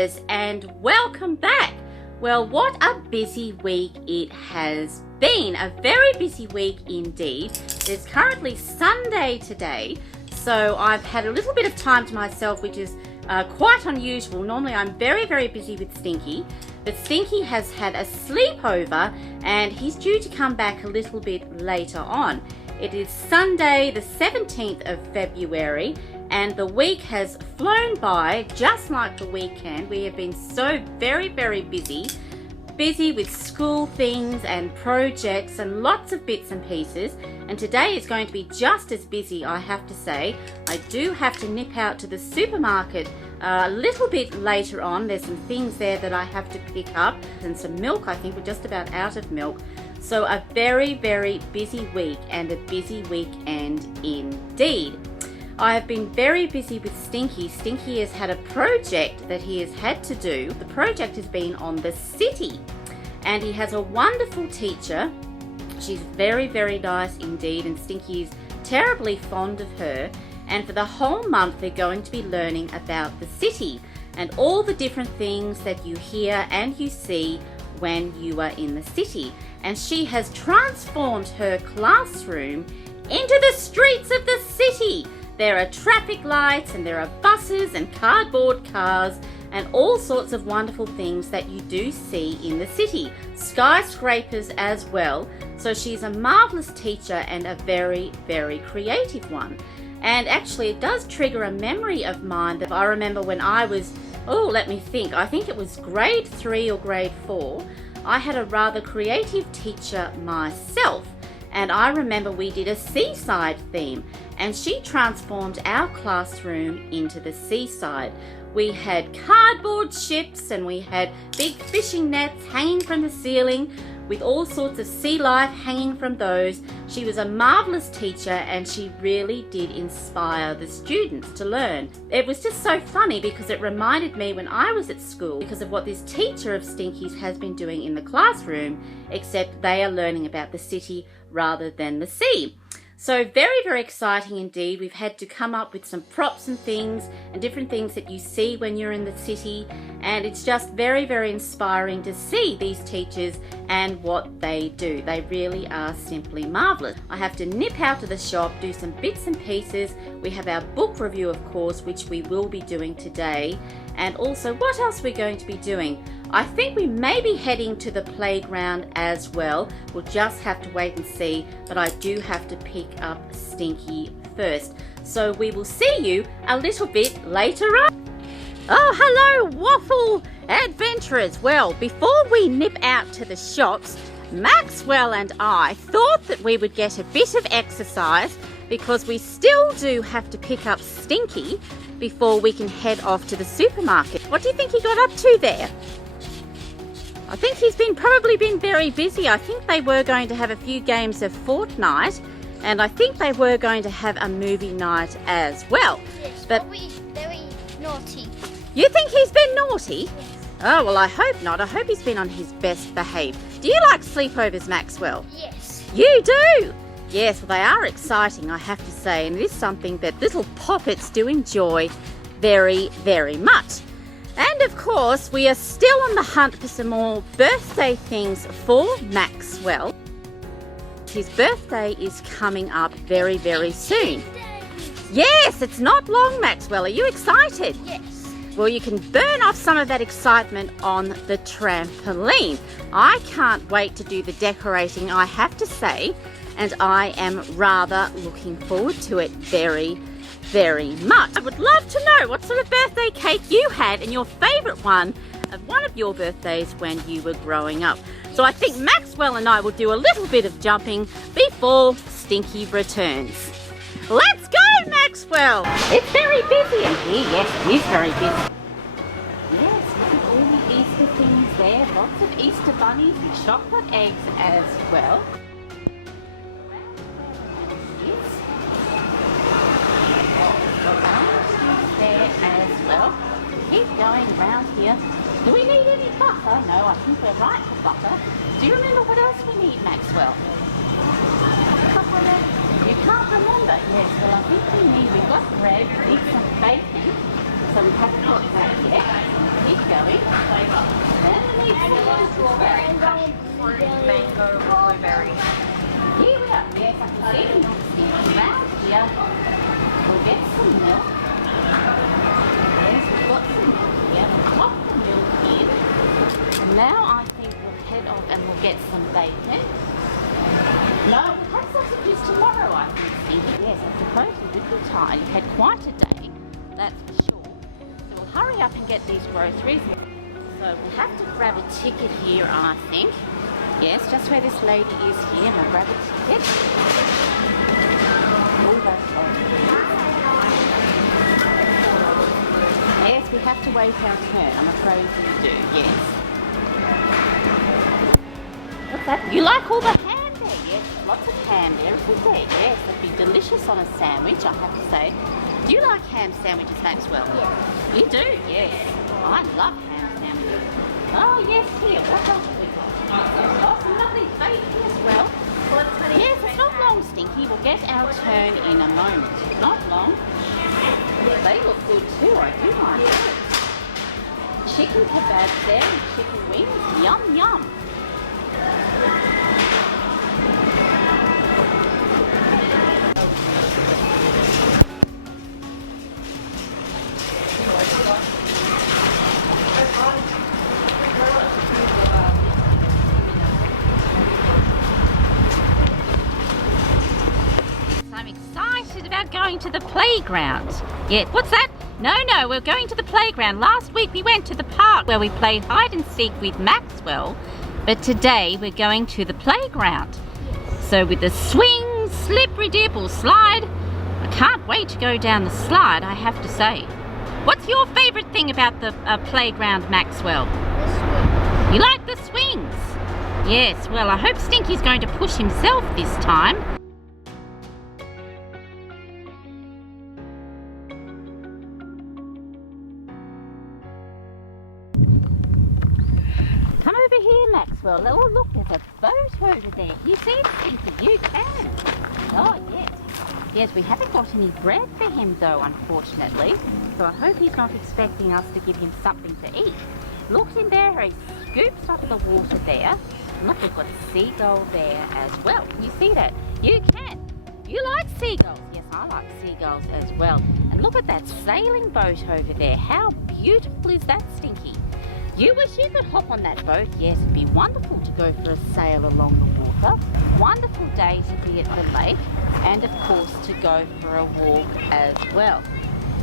adventurers, and welcome back. Well, what a busy week it has been. A very busy week indeed. It's currently Sunday today, so I've had a little bit of time to myself, which is quite unusual. Normally I'm very busy with Stinky, but Stinky has had a sleepover and he's due to come back a little bit later on. It is Sunday the 17th of February and the week has flown by just like the weekend. We have been so very busy with school things and projects and lots of bits and pieces, and today is going to be just as busy, I have to say. I do have to nip out to the supermarket a little bit later on. There's some things there that I have to pick up and some milk. I think we're just about out of milk. So a very busy week and a busy weekend indeed. I have been very busy with Stinky. Stinky has had a project that he has had to do. The project has been on the city, and he has a wonderful teacher. She's very nice indeed, and Stinky is terribly fond of her. And for the whole month they're going to be learning about the city and all the different things that you hear and you see when you are in the city. And she has transformed her classroom into the streets of the city. There are traffic lights and there are buses and cardboard cars and all sorts of wonderful things that you do see in the city. Skyscrapers as well. So she's a marvelous teacher and a very creative one. And actually it does trigger a memory of mine that I remember when I was, let me think, I think it was grade 3 or grade 4. I had a rather creative teacher myself. And I remember we did a seaside theme and she transformed our classroom into the seaside. We had cardboard ships and we had big fishing nets hanging from the ceiling with all sorts of sea life hanging from those. She was a marvelous teacher and she really did inspire the students to learn. It was just so funny because it reminded me when I was at school because of what this teacher of Stinky's has been doing in the classroom, except they are learning about the city rather than the sea. So very exciting indeed. We've had to come up with some props and things and different things that you see when you're in the city, and it's just very inspiring to see these teachers and what they do. They really are simply marvellous. I have to nip out to the shop, do some bits and pieces. We have our book review, of course, which we will be doing today. And also, what else are we going to be doing? I think we may be heading to the playground as well. We'll just have to wait and see, but I do have to pick up Stinky first. So we will see you a little bit later on. Oh, hello, Waffle adventurers. Well, before we nip out to the shops, Maxwell and I thought that we would get a bit of exercise because we still do have to pick up Stinky before we can head off to the supermarket. What do you think he got up to there? I think he's probably been very busy. I think they were going to have a few games of Fortnite, and I think they were going to have a movie night as well. Yes, but very naughty. You think he's been naughty? Yes. Oh, well, I hope not. I hope he's been on his best behave. Do you like sleepovers, Maxwell? Yes. You do? Yes, well, they are exciting, I have to say, and it is something that little poppets do enjoy very much. And of course, we are still on the hunt for some more birthday things for Maxwell. His birthday is coming up very soon. Yes, it's not long, Maxwell. Are you excited? Yes. Well, you can burn off some of that excitement on the trampoline. I can't wait to do the decorating, I have to say, and I am rather looking forward to it very much. I would love to know what sort of birthday cake you had and your favourite one of your birthdays when you were growing up. So I think Maxwell and I will do a little bit of jumping before Stinky returns. Let's go, Maxwell! It's very busy in here. Yes, it is very busy. Yes, look at all the Easter things there. Lots of Easter bunnies and chocolate eggs as well. There as well. Keep going around here. Do we need any butter? No, I think we're right for butter. Do you remember what else we need, Maxwell? You can't remember? Yes, well I think we've got bread, we need some bacon. So we haven't got that yet. Keep going. Then we need some strawberry, passion fruit, mango, blueberry. Here we are. Yes, I can see milk around here. We'll get some milk. Yes, we've got some milk here. We'll pop the milk in. And now I think we'll head off and we'll get some bacon. No, we'll have sausages tomorrow, I think, Stinky. Yes, I suppose we would be tired. You've had quite a day, that's for sure. So we'll hurry up and get these groceries. So we'll have to grab a ticket here, I think. Yes, just where this lady is here. We'll grab a ticket. Oh, that's yes, we have to wait our turn. I'm afraid we do, yes. What's that? You like all the ham there? Yes, lots of ham there, isn't there? Yes, that'd be delicious on a sandwich, I have to say. Do you like ham sandwiches, Maxwell? Yes. You do? Yes. I love ham sandwiches. Oh, yes, here. What else have we got? Oh, some lovely bacon as well. Yes, it's not long, Stinky. We'll get our turn in a moment. Not long. They look good too, I do like it. Chicken kebabs there and chicken wings. Yum, yum. I'm excited about going to the playground. Yeah, what's that? No, we're going to the playground. Last week we went to the park where we played hide and seek with Maxwell. But today we're going to the playground. So with the swing, slippery dip or slide, I can't wait to go down the slide, I have to say. What's your favourite thing about the playground, Maxwell? The swing. You like the swings? Yes, well I hope Stinky's going to push himself this time. Come over here, Maxwell. Oh, look, there's a boat over there. You see it, Stinky? You can. Oh, yes. Yes, we haven't got any bread for him, though, unfortunately. So I hope he's not expecting us to give him something to eat. Looks in there, he scoops up the water there. And look, we've got a seagull there as well. Can you see that? You can. You like seagulls? Yes, I like seagulls as well. And look at that sailing boat over there. How beautiful is that, Stinky? You wish you could hop on that boat. Yes, it'd be wonderful to go for a sail along the water. Wonderful day to be at the lake and of course to go for a walk as well.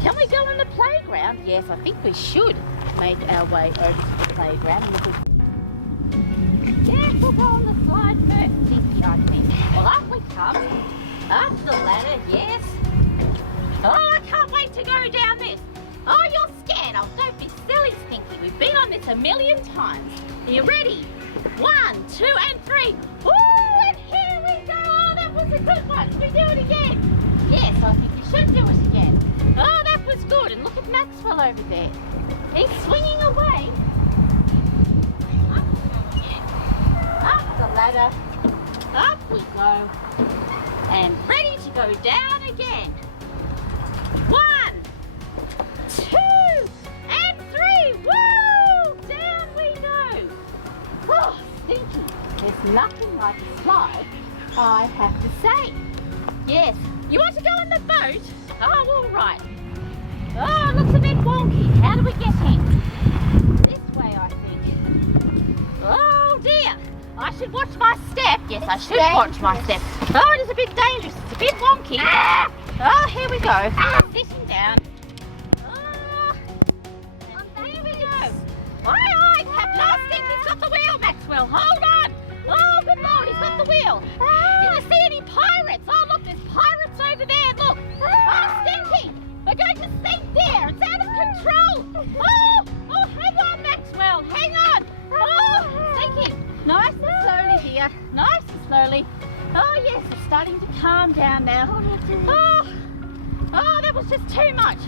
Can we go on the playground? Yes, I think we should make our way over to the playground. Yes, we'll go on the slide first, Stinky, I think. Well, up we come. Up the ladder, yes. Oh, I can't wait to go down this. Oh, you're scared. Oh, don't be silly, Stinky. We've been on this a million times. Are you ready? 1, 2, and 3. Woo! And here we go. Oh, that was a good one. Should we do it again? Yes, I think we should do it again. Oh, that was good. And look at Maxwell over there. He's swinging away. Up the ladder. Up we go. And ready to go down again. 1, 2, and 3. Woo! Down we go. Oh, Stinky. There's nothing like a slide, I have to say. Yes. You want to go on the boat? Oh, all right. Oh, it looks a bit wonky. How do we get in? This way, I think. Oh, dear. I should watch my step. Yes, I should watch my step. Oh, it is a bit dangerous. It's a bit wonky. Oh, here we go. Sitting down. Here we go. Aye, Captain. Oh, Stinky's got the wheel, Maxwell. Hold on. Oh, good Lord, he's got the wheel. Do you see any pirates? Oh, look, there's pirates over there. Look. Oh, Stinky. We're going to sink there. It's out of control. Oh, hang on, Maxwell. Hang on. Oh, Stinky. Nice and slowly here. Nice and slowly. Oh, yes, it's starting to calm down now. Oh, that was just too much.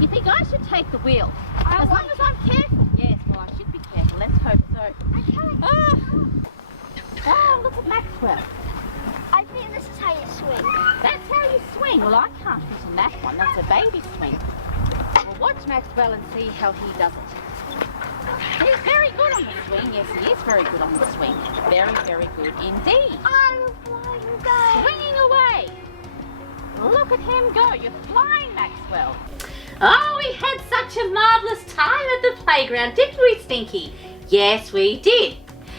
You think I should take the wheel? As long as I'm careful. Yes, well, I should be careful. Let's hope so. Oh, look at Maxwell. I think this is how you swing. That's how you swing. Well, I can't fit in that one. That's a baby swing. Well, watch Maxwell and see how he does it. He's very good on the swing. Yes, he is very good on the swing. Very, very good indeed. I will fly you guys. Swinging away. Look at him go. You're flying, Maxwell. Oh, we had such a marvellous time at the playground, didn't we, Stinky? Yes, we did.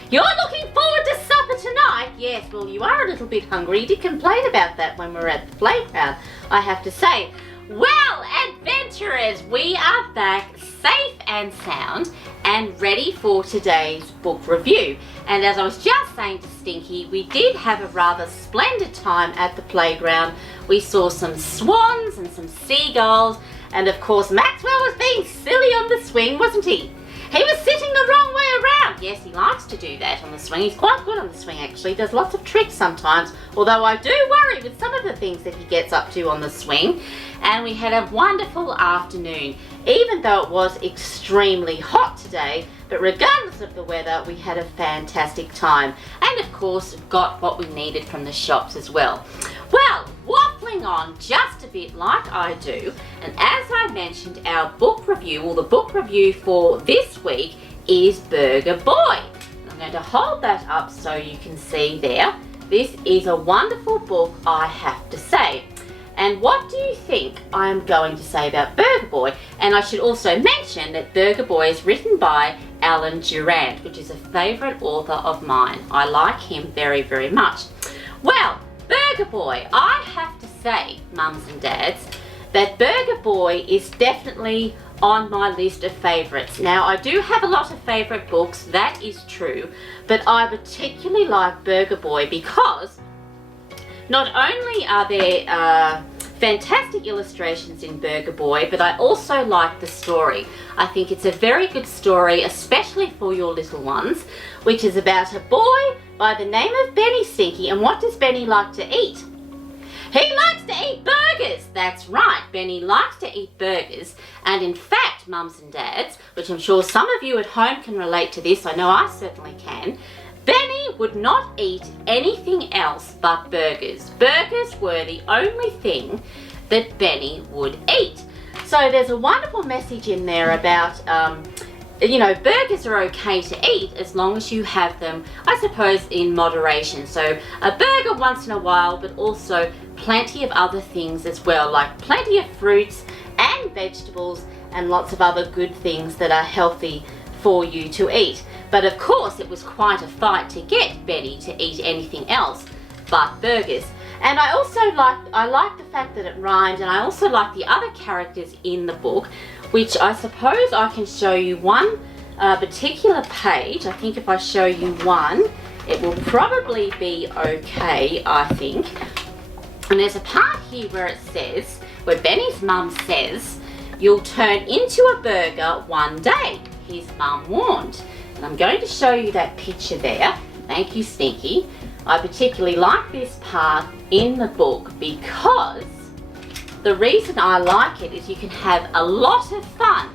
You're looking forward to supper tonight? Yes, well, you are a little bit hungry. You did complain about that when we were at the playground, I have to say. Well, adventurers, we are back safe and sound and ready for today's book review. And as I was just saying to Stinky, we did have a rather splendid time at the playground. We saw some swans and some seagulls, and of course Maxwell was being silly on the swing, wasn't he? He was sitting the wrong way around. Yes, he likes to do that on the swing. He's quite good on the swing, actually. He does lots of tricks sometimes, although I do worry with some of the things that he gets up to on the swing. And we had a wonderful afternoon, even though it was extremely hot today. But regardless of the weather, we had a fantastic time. And of course, got what we needed from the shops as well. Well, waffling on just a bit like I do, and as I mentioned, our book review, or the book review for this week, is Burger Boy. I'm going to hold that up so you can see there. This is a wonderful book, I have to say. And what do you think I'm going to say about Burger Boy? And I should also mention that Burger Boy is written by Alan Durant, which is a favourite author of mine. I like him very, very much. Well, Burger Boy, I have to say, mums and dads, that Burger Boy is definitely on my list of favourites. Now, I do have a lot of favourite books, that is true, but I particularly like Burger Boy because not only are there fantastic illustrations in Burger Boy, but I also like the story. I think it's a very good story, especially for your little ones, which is about a boy by the name of Benny, Stinky. And what does Benny like to eat? He likes to eat burgers. That's right, Benny likes to eat burgers. And in fact, mums and dads, which I'm sure some of you at home can relate to this, I know I certainly can, Benny would not eat anything else but burgers. Burgers were the only thing that Benny would eat. So there's a wonderful message in there about, burgers are okay to eat as long as you have them, I suppose, in moderation. So a burger once in a while, but also plenty of other things as well, like plenty of fruits and vegetables and lots of other good things that are healthy for you to eat. But of course, it was quite a fight to get Benny to eat anything else but burgers. And I also like the fact that it rhymed, and I also like the other characters in the book, which I suppose I can show you one particular page. I think if I show you one, it will probably be okay, I think. And there's a part here where it says, where Benny's mum says, "You'll turn into a burger one day," his mum warned. And I'm going to show you that picture there. Thank you, Stinky. I particularly like this part in the book because the reason I like it is you can have a lot of fun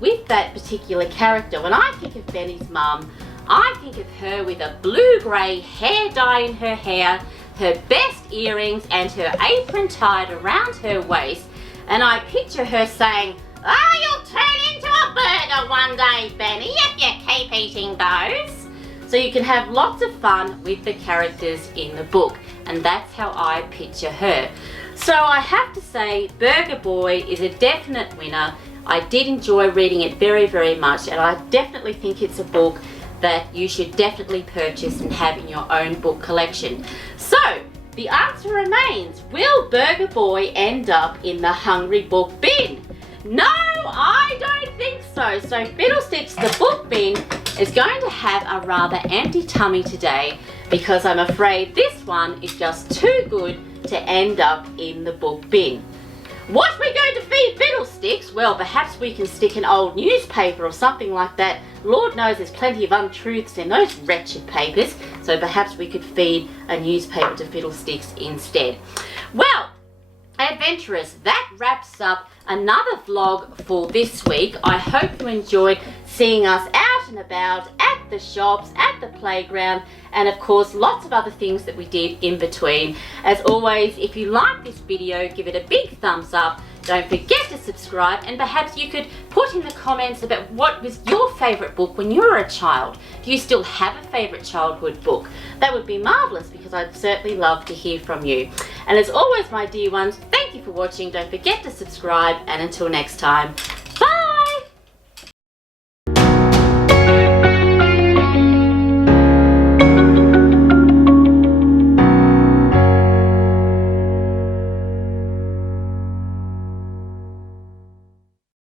with that particular character. When I think of Benny's mum, I think of her with a blue-grey hair dye in her hair, her best earrings and her apron tied around her waist, and I picture her saying, "Oh, you'll turn into a burger one day, Benny, if you keep eating those." So you can have lots of fun with the characters in the book, and that's how I picture her. So I have to say, Burger Boy is a definite winner. I did enjoy reading it very, very much, and I definitely think it's a book that you should definitely purchase and have in your own book collection. So the answer remains, will Burger Boy end up in the Hungry Book bin? No, I don't think so. So Fiddlesticks, the book bin, is going to have a rather empty tummy today because I'm afraid this one is just too good to end up in the book bin. What are we going to feed Fiddlesticks? Well, perhaps we can stick an old newspaper or something like that. Lord knows there's plenty of untruths in those wretched papers, so perhaps we could feed a newspaper to Fiddlesticks instead. Well, adventurers, that wraps up another vlog for this week. I hope you enjoyed seeing us out and about at the shops, at the playground, and of course lots of other things that we did in between. As always, if you like this video, give it a big thumbs up, Don't forget to subscribe, and perhaps you could put in the comments about what was your favourite book when you were a child. Do you still have a favourite childhood book? That would be marvellous, because I'd certainly love to hear from you. And as always, my dear ones, thank you for watching. Don't forget to subscribe, and until next time,